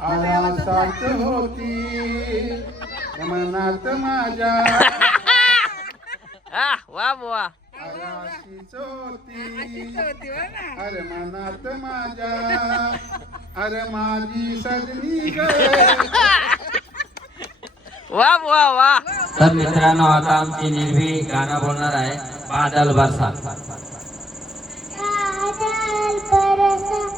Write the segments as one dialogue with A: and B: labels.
A: आसात होती मनात माझ्या
B: वा बुवा
A: अशीच होती अरे मनात माझ्या अरे माझी सजनी ग
B: वा बुवा वा
C: तर मित्रांनो आता आमची निर्भी गाणं बोलणार आहे बादल बरसा.
D: बादल बरसा.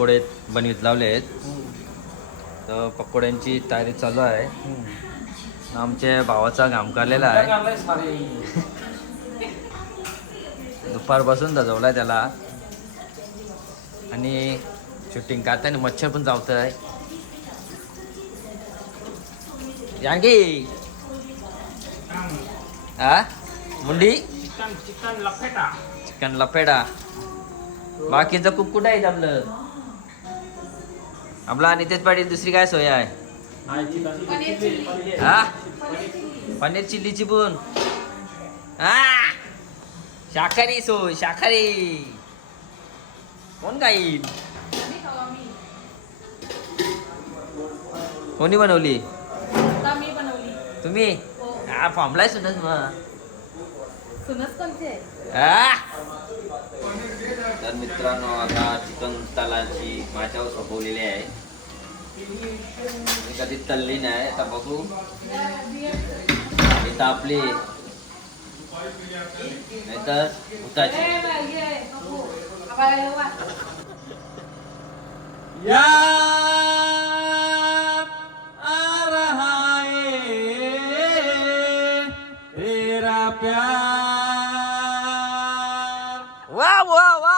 B: पकोडे बनवीत लावले आहेत. तर पकोड्यांची तयारी चालू आहे. आमच्या भावाचा घाम काढलेला आहे. दुपारपासून दजवलाय त्याला. आणि शूटिंग काढताना मच्छर पण चावत आहे यांगी हा मुंडी? चिकन लपेडा बाकीचं कुक कुठं आहे आपलं? आपला तेच पाटील दुसरी काय सोय आहे? हा? पनीर चिल्लीची पण शाकाहारी सोय शाकाहारी. कोण खाईल कोणी बनवली? तुम्ही? हा फॉर्मलाय सुनच मग.
E: सुनच कोणते
B: आ! तर मित्रांनो आता चिकन तलाची माझ्यावर सोपवलेली आहे. मी कधी तल्ली नाही आता बघू. इथं आपली नाहीतर भूताची
C: या आ रहा है तेरा प्यार।
B: वा वा वा.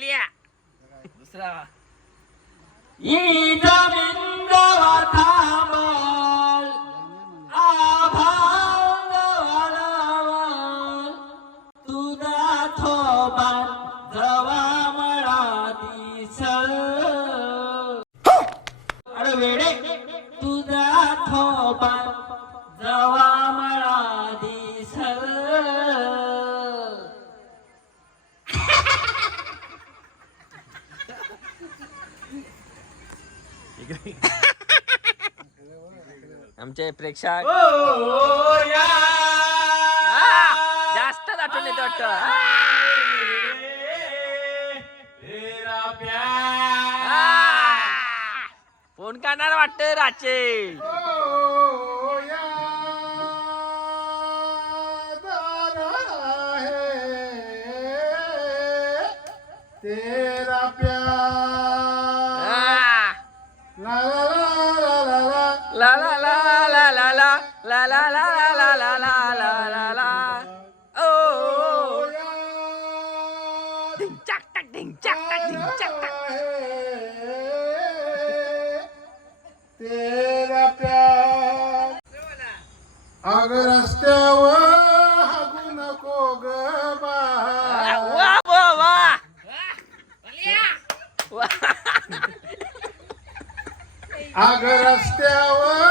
B: आलिया. दुसरा. आमचे प्रेक्षक. जास्त आठवण येतो वाटत. फोन करणार वाटत राचे
A: yeah अग रस्त्यावर हागू नको ग बा. अग रस्त्यावर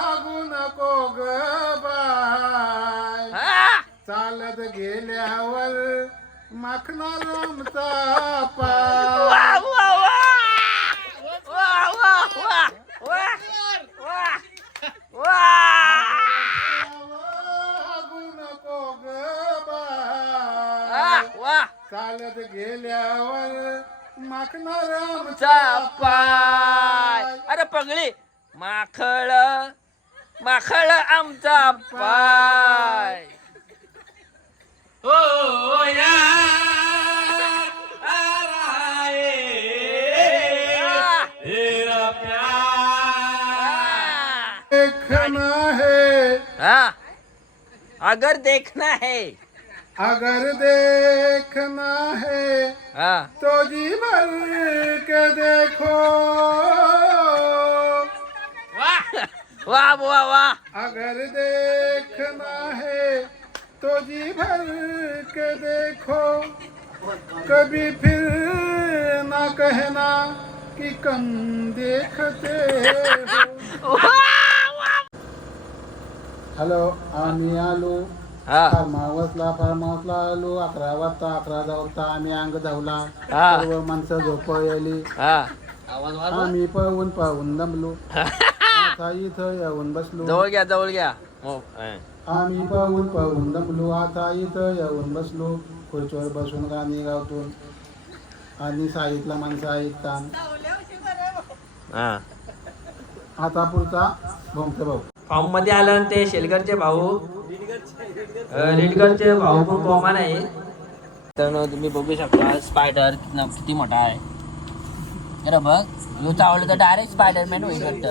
A: हागू नको ग बाय! चालत गेल्यावर माखणार आमचा देखना है।
F: हाँ। अगर देखना है।
A: अगर देखना है
F: हाँ।
A: तो जी भर के देखो।
F: वाह वाह वाह वाह।
A: अगर देखना है तो जी भर के देखो। कभी फिर ना कहना कि कम देखते हो। हॅलो आम्ही आलो.
F: हाँ.
A: फार्म हाऊसला फार्म हाऊसला आलो. अकरा वाजता अकरा वाजता आम्ही अंग धावला.
F: हा.
A: सर्व माणसं झोपलेली
F: हाँ.
A: आम्ही पळून पळून दमलो. आता इथं येऊन बसलो.
F: जवळ घ्या जवळ घ्या. हो, हा.
A: आम्ही पळून पळून दमलो. आता इथं येऊन बसलो. खुर्चीवर बसून गाणी गावतो. आणि साईतला माणसं ऐकतात
F: हा.
A: आता पुढचा भोमते भाऊ.
F: फॉर्ममध्ये आलं ते शेलगरचे भाऊ रेडगरचे भाऊ पण कॉमन आहे. तर तुम्ही बघू शकता स्पायडर किती मोठा आहे. अरे बघ ह्योच आवडलं तर डायरेक्ट स्पायडरमॅन होईल वाटतं.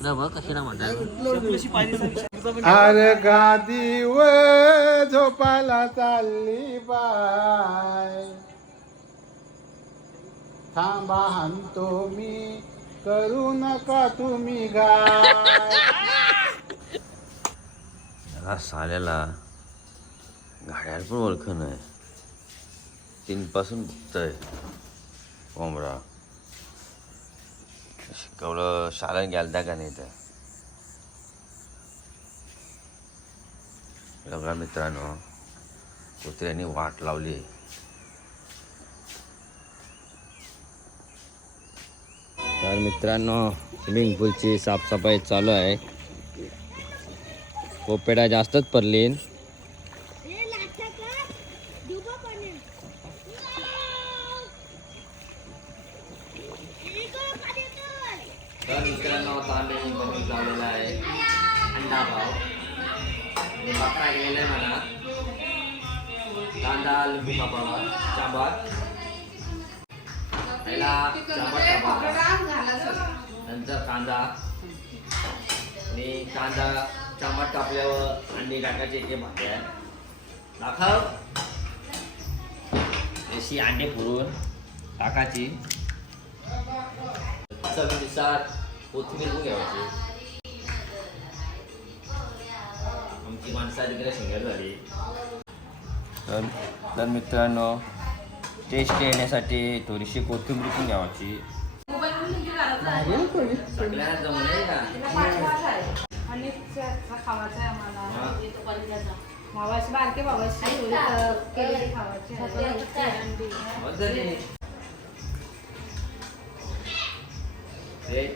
F: अरे बघ कशी ना म्हणतात
A: अरे झोपायला चालली बाय. थांबा हाणतो मी करू नका तुम्ही गाय
G: साल्याला गाड्याला पण ओळख नाही तीनपासून बघतोय कोंबडा. शिकवलं शाळेत गेलता का नाही तर बघा मित्रांनो कुत्र्यांनी वाट लावली. तर मित्रांनो स्विमिंग पूलची साफसफाई चालू आहे. पोपेडा जास्तच पडलीन.
B: तर मित्रांनो आता आम्ही बनवून लावलेला आहे. अंडा भाव आणि बकरा गेलेला आहे म्हणा कांदा लिंबू कापावा चांबार. पहिला नंतर कांदा. आणि कांदा चमट कापल्यावर अंडी टाकायचे ते भाज्या दाखव. अशी अंडे पुरून टाकायची. चवीनुसार कोथिंबीर पण घ्यायची. आमची माणसं तिकडे शिंगर झाली तर मित्रांनो टेस्ट येण्यासाठी थोडीशी कोथिंबीर पण घ्यावाची
E: आणि बारके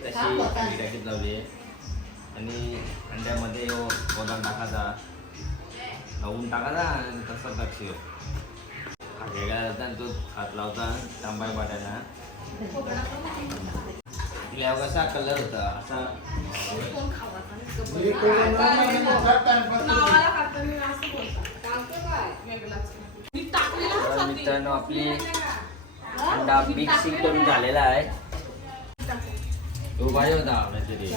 B: तशी मिठाकीत लावली आणि अंड्यामध्ये बदाम टाकायचा लावून टाकायचा आणि तसा वेगळा जाता आणि तो हात लावता तांबाय वाटायला तुला कसा कलर होता असा मित्रांनो आपली अंडा मिक्सिंग करून झालेला आहे. तो पाहिजे होता काहीतरी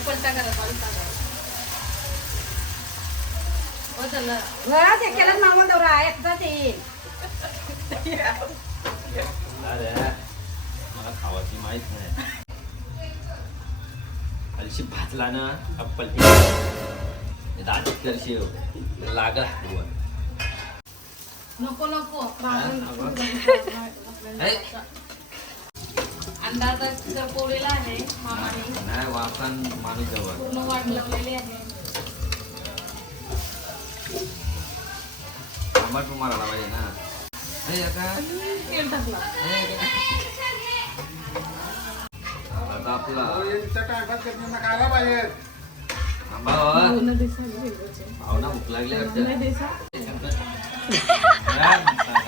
E: पलटा करा पलटा करा हो झालं
B: अरे मला खावाची माहीत नाही. हलशी भाजला ना अप्पल दाट करशी लागल हातवर.
E: नको नको.
B: हे?
E: अंदाजा पोळीला आहे मामाने.
B: नाही वापन माणूस जवळ
E: पूर्ण वाट लावलेली आहे.
B: आंबट पण मारायला पाहिजे ना. हे आता आपला
H: हो. भावना भूक लागली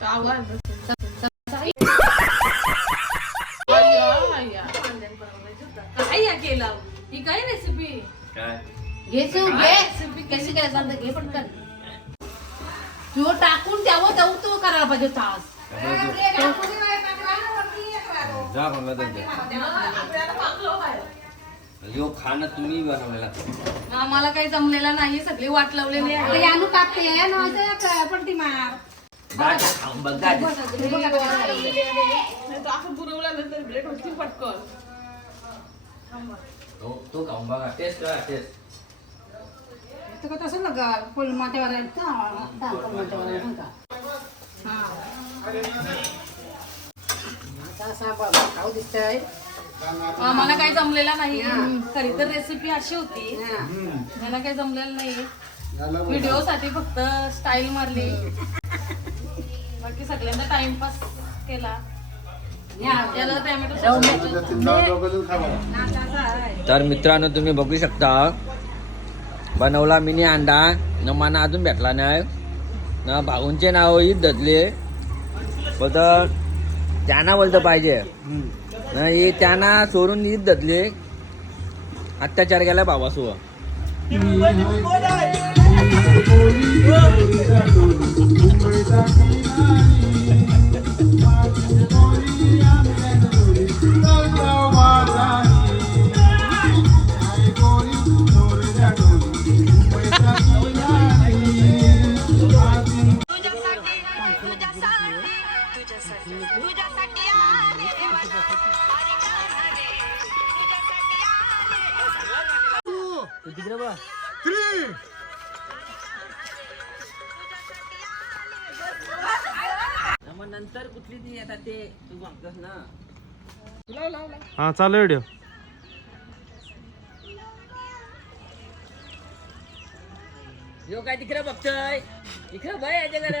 E: आवाज केला ही काय रेसिपी
H: काय
E: घे तू घे कशी काय सांगता घे पटकन तू टाकून द्यावं तेव्हा तू करायला पाहिजे तास
H: जा म्हणलं यो खाणं तुम्ही बनवलेला
E: आम्हाला काही जमलेला नाही सगळे वाट लावलेली आहे यानू टाकते पण ती मार
H: तो तो खाऊन बघा. टेस्ट करा टेस्ट
E: तसं नका फुलमाट्यावर आम्हाला काही जमलेला नाही. खरी तर रेसिपी अशी होती मला काही जमलेलं नाही. व्हिडिओ साठी फक्त स्टाईल मारली. सगळ्यांना टाइमपास केला.
B: तर मित्रांनो तुम्ही बघू शकता. बनवला मिनी अंडा. न मला अजून भेटला नाही. न भाऊंचे नाव ईद धरले. बोलतं त्यांना बोलतं पाहिजे. न हे त्यांना सोडून ईद धरले. अत्याचार केला भावासो Thank you. मग नंतर कुठली ती येतात ते तू सांगतोस ना.
F: हा चालू व्हिडिओ
B: यो काय तिकडे बघतोय? इकडे बघ याच्याकडे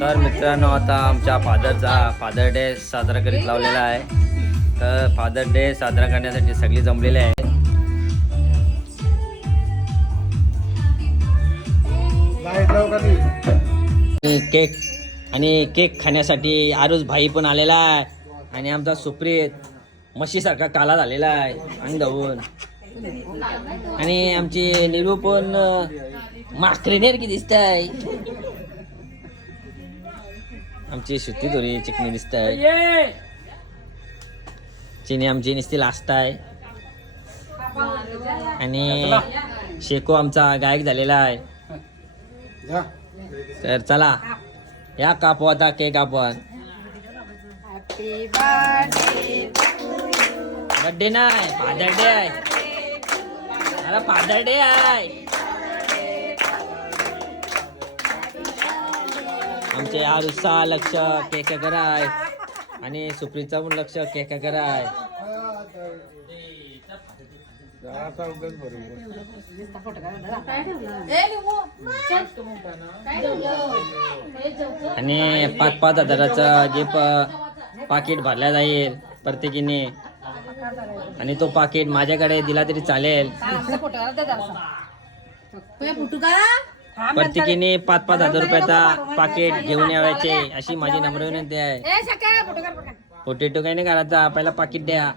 B: तर मित्रांनो आता आमच्या फादरचा फादर डे साजरा करीत लावलेला आहे. तर फादर डे साजरा करण्यासाठी सगळी जमलेली आहे. केक आणि केक खाण्यासाठी आरुष भाई पण आलेला आहे. आणि आमचा सुप्रीत म्हशीसारखा काला झालेला आहे. अंग धावून. आणि आमची निरू पण माखरेनेर की दिसत आहे आमची सुट्टी थोडी चिकनी दिसत आहे चिनी आमची नुसती लास्ट आहे आणि शेको आमचा गायक झालेला आहे.
A: जा.
B: तर चला. या कापू आता केक आपण बर्थडे नाही फादर डे आहे. अरे फादर डे आहे. आमचे आरुषा लक्ष केक कराय. आणि सुप्रीचा पण लक्ष केक कराय. आणि पाच पाच हजाराचं जे प पाकिट भरल्या जाईल प्रत्येकीने. आणि तो पाकिट माझ्याकडे दिला तरी चालेल. प्रत्येकीने पाच पाच हजार रुपयाचा पाकिट घेऊन यावायचे अशी माझी नम्र विनंती आहे. पोटेटो काही नाही करायचा पहिला पाकिट द्या.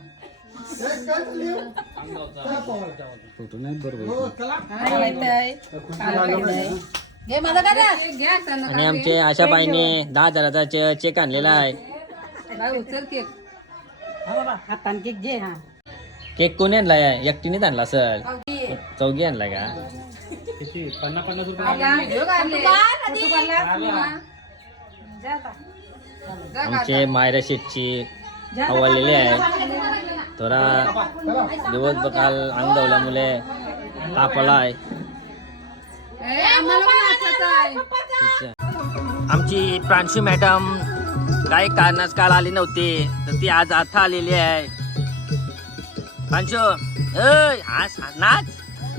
B: आणि आमचे आशा बाईने दहा हजाराचा चे- चेक आणलेला आहे.
E: हा
B: केक. कोणी आणलाय एकटीनेच आणला सर चौघी. आणलाय का? आमचे मायरा शेटची आवडलेली आहे. थोडा दिवस काल अंग दवल्यामुळे ताप आलाय आमची प्रांशू मॅडम काही कारणास काल आली नव्हती तर ती आज आता आलेली आहे. प्रांशू आज नाच.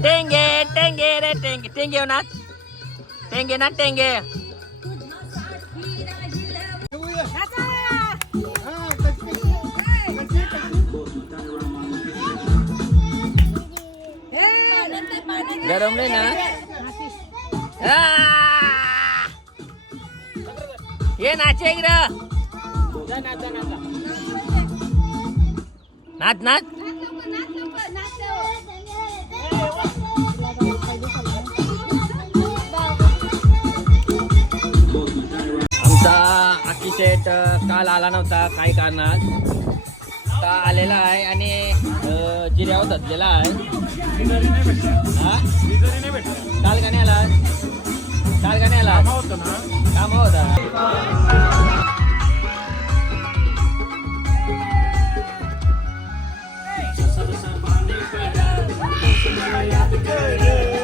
B: टेंगे टेंगे रे टेंगे टेंगे हो नाच. टेंगे ना टेंगे. गरम नाही ना ये नाचे इकडं. नाच नाच. आमचा आकी सेट काल आला नव्हता काही कारणात. आता आलेला आहे आणि अ, जिऱ्यावर धरलेला आहे. हा? काल का नाही आला काल का नाही आला काम होता.
F: अरे